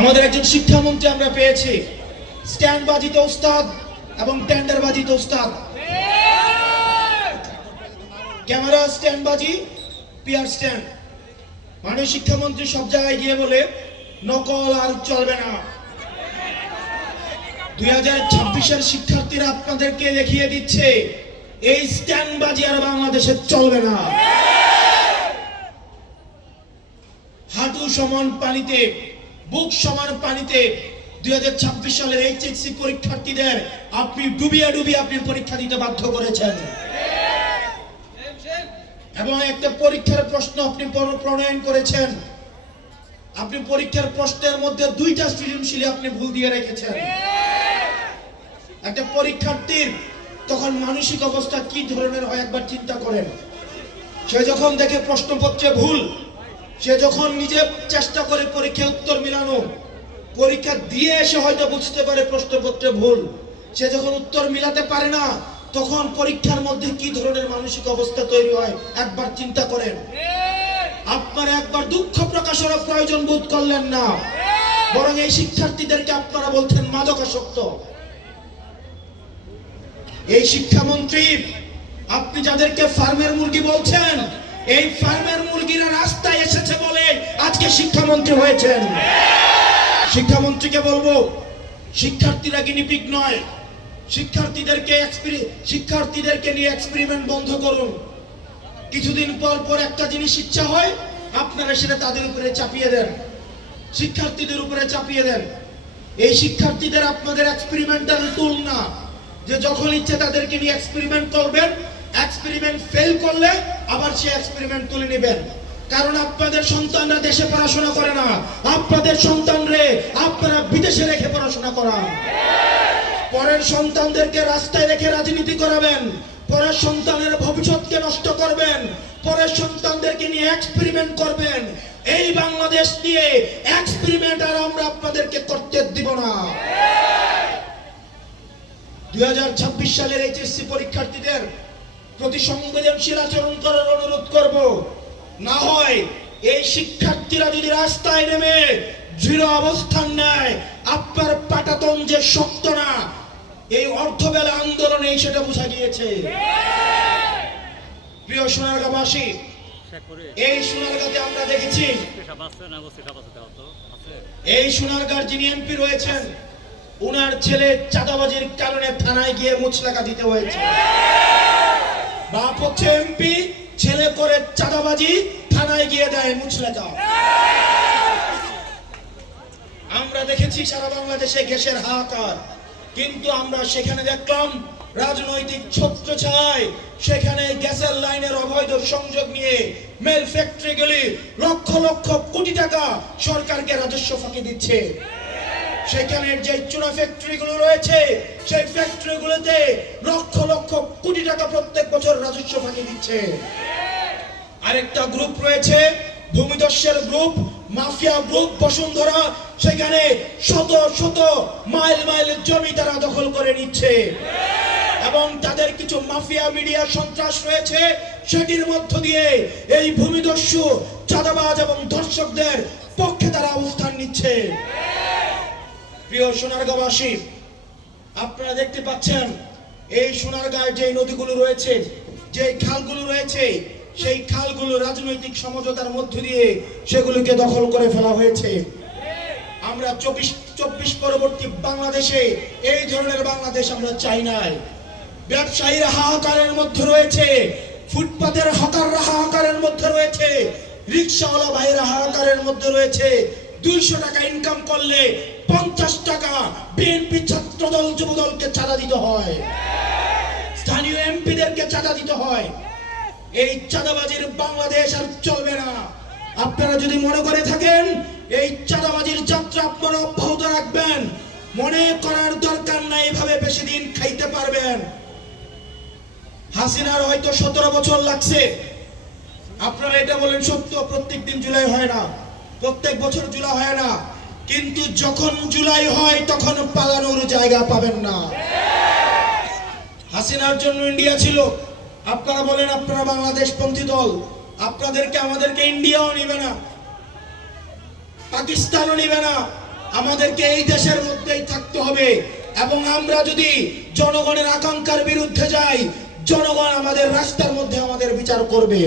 আমাদের একজন শিক্ষামন্ত্রী আমরা পেয়েছি, স্ট্যান্ডবাজিতে ওস্তাদ এবং টেন্ডারবাজিতে ওস্তাদ। ক্যামেরা স্ট্যান্ডবাজি, পিয়ার স্ট্যান্ড। মাননীয় শিক্ষামন্ত্রী সব জায়গায় গিয়ে বলে নকল আর চলবে না। 2026-এর শিক্ষার্থীরা আপনাদেরকে দেখিয়ে দিচ্ছে এই স্ট্যান্ডবাজি আর বাংলাদেশে চলবে না। হাঁটু সমান পানিতে, বুক সমান পানিতে 2026 সালের এইচএসসি পরীক্ষার্থীদের আপনি ডুবিয়ে আপনি পরীক্ষা দিতে বাধ্য করেছেন এবং একটা পরীক্ষার প্রশ্ন আপনি প্রণয়ন করেছেন। আপনি পরীক্ষার প্রশ্নের মধ্যে 2টা সৃজনশীল আপনি ভুল দিয়ে রেখেছেন। একটা পরীক্ষার্থীর তখন মানসিক অবস্থা কি ধরনের হয় একবার চিন্তা করেন। সে যখন দেখে প্রশ্নপত্রে ভুল, সে যখন নিজে চেষ্টা করে পরীক্ষার উত্তর মিলানো, পরীক্ষা দিয়ে এসে হয়তো বুঝতে পারে প্রশ্নপত্রে ভুল, সে যখন উত্তর মিলাতে পারে না, তখন পরীক্ষার মধ্যে কি ধরনের মানসিক অবস্থা তৈরি হয় একবার চিন্তা করেন। আপনারা একবার দুঃখ প্রকাশের প্রয়োজন বোধ করলেন না, বরং এই শিক্ষার্থীদেরকে আপনারা বলছেন মাদকাসক্ত। এই শিক্ষামন্ত্রী, আপনি যাদেরকে ফার্মের মুরগি বলছেন, এই ফার্মের মুরগিরা রাস্তায় এসেছে বলে আজকে শিক্ষামন্ত্রী হয়েছেন। শিক্ষামন্ত্রীকে বলবো, শিক্ষার্থীরা গিনিপিগ নয়। শিক্ষার্থীদেরকে নিয়ে এক্সপেরিমেন্ট বন্ধ করুন। কিছুদিন পর একটা জিনিস ইচ্ছা হয়, আপনারা সেটা তাদের উপরে চাপিয়ে দেন, শিক্ষার্থীদের উপরে চাপিয়ে দেন। এই শিক্ষার্থীদের আপনাদের এক্সপেরিমেন্টাল টুল না, যে যখন ইচ্ছে তাদেরকে নিয়ে এক্সপেরিমেন্ট করবেন, এক্সপেরিমেন্ট ফেল করলে আবার সেই এক্সপেরিমেন্ট তুলে নেবেন। কারণ আপনাদের সন্তানরা দেশে পড়াশোনা করে না, আপনাদের সন্তানরে আপনারা বিদেশে রেখে পড়াশোনা করান। পরের সন্তানদেরকে রাস্তায় রেখে রাজনীতি করাবেন, পরের সন্তানের ভবিষ্যৎকে নষ্ট করবেন, পরের সন্তানদেরকে নিয়ে এক্সপেরিমেন্ট করবেন। এই বাংলাদেশ নিয়ে এক্সপেরিমেন্ট আর আমরা আপনাদেরকে করতে দিব না। 2026 সালের এইচএসসি পরীক্ষার্থীদের প্রতি সংবেদনশীল আচরণ করার অনুরোধ করব। না হয় এই শিক্ষার্থীরা যদি রাস্তায় নেমে দৃঢ় অবস্থান নেয়, আপনার পাটাতন যে শক্ত না, এই অর্ধবেলা আন্দোলনে সেটা বোঝা গিয়েছে। প্রিয় সোনারগাঁবাসী, এই সোনারগাঁতে আমরা দেখেছি, এই সোনারগাঁর যিনি এমপি রয়েছেন, উনার ছেলে চাঁদাবাজির কারণে থানায় গিয়ে মুচলেখা দিতে হয়েছে। বাপ হচ্ছে এমপি, ছেলে করে চাঁদাবাজি, থানায় গিয়ে দেয় মুচলেখা। আমরা দেখেছি সারা বাংলাদেশে গ্যাসের হাহাকার, কিন্তু আমরা সেখানে দেখলাম রাজনৈতিক ছত্রছায়ায় সেখানে গ্যাসের লাইনের অবৈধ সংযোগ নিয়ে মেল ফ্যাক্টরিগুলি লক্ষ লক্ষ কোটি টাকা সরকারকে রাজস্ব ফাঁকি দিচ্ছে। সেখানে যে চুনা ফ্যাক্টরিগুলো রয়েছে, সেই ফ্যাক্টরিগুলোতে লক্ষ লক্ষ কোটি টাকা প্রত্যেক বছর রাজস্ব ফাঁকি দিচ্ছে। আরেকটা গ্রুপ রয়েছে, ভূমিদস্যুর গ্রুপ, মাফিয়া গ্রুপ বসুন্ধরা, সেখানে শত শত মাইল মাইল জমি তারা দখল করে নিচ্ছে এবং তাদের কিছু মাফিয়া মিডিয়া সন্ত্রাস রয়েছে, সেটির মধ্য দিয়ে এই ভূমিদস্যু, চাঁদাবাজ এবং ধর্ষকদের পক্ষে তারা অবস্থান নিচ্ছে। প্রিয় সোনারগাঁবাসী, আপনারা দেখতে পাচ্ছেন এই সোনারগাঁয় যে নদীগুলো রয়েছে, যে খালগুলো রয়েছে, সেই খালগুলো রাজনৈতিক সমঝোতার মধ্য দিয়ে সেগুলোকে দখল করে ফেলা হয়েছে। আমরা 24 পরবর্তী বাংলাদেশে এই ধরনের বাংলাদেশ আমরা চাই নাই। ব্যবসায়ীরা হাহাকারের মধ্যে রয়েছে, ফুটপাতের হকাররা হাহাকারের মধ্যে রয়েছে, রিক্সাওয়ালা ভাইরা হাহাকারের মধ্যে রয়েছে। 200 টাকা ইনকাম করলে 50 টাকা বিএনপি ছাত্রদল যুবদলকে চাঁদা দিতে হয়, স্থানীয় এমপিদেরকে চাঁদা দিতে হয়। এই চাঁদাবাজির বাংলাদেশ আর চলবে না। আপনারা যদি মনে করে থাকেন এই চাঁদাবাজির যাত্রা আপনারা অব্যাহত রাখবেন, মনে করার দরকার নাই এভাবে বেশি দিন খাইতে পারবেন। হাসিনার হয়তো 17 বছর লাগছে। আপনারা এটা বলেন সত্য, প্রত্যেক দিন জুলাই হয় না, প্রত্যেক বছর জুলাই হয় না, কিন্তু যখন জুলাই হয় তখন পালানোর জায়গা পাবেন না। হাসিনার জন্য ইন্ডিয়া ছিল। আপনারা বলেন আপনারা বাংলাদেশ পন্থী দল, আপনাদেরকে আমাদেরকে ইন্ডিয়াও নিবে না, পাকিস্তানও নিবে না, আমাদেরকে এই দেশের মধ্যেই থাকতে হবে এবং আমরা যদি জনগণের আকাঙ্ক্ষার বিরুদ্ধে যাই জনগণ আমাদের রাস্তার মধ্যে আমাদের বিচার করবে।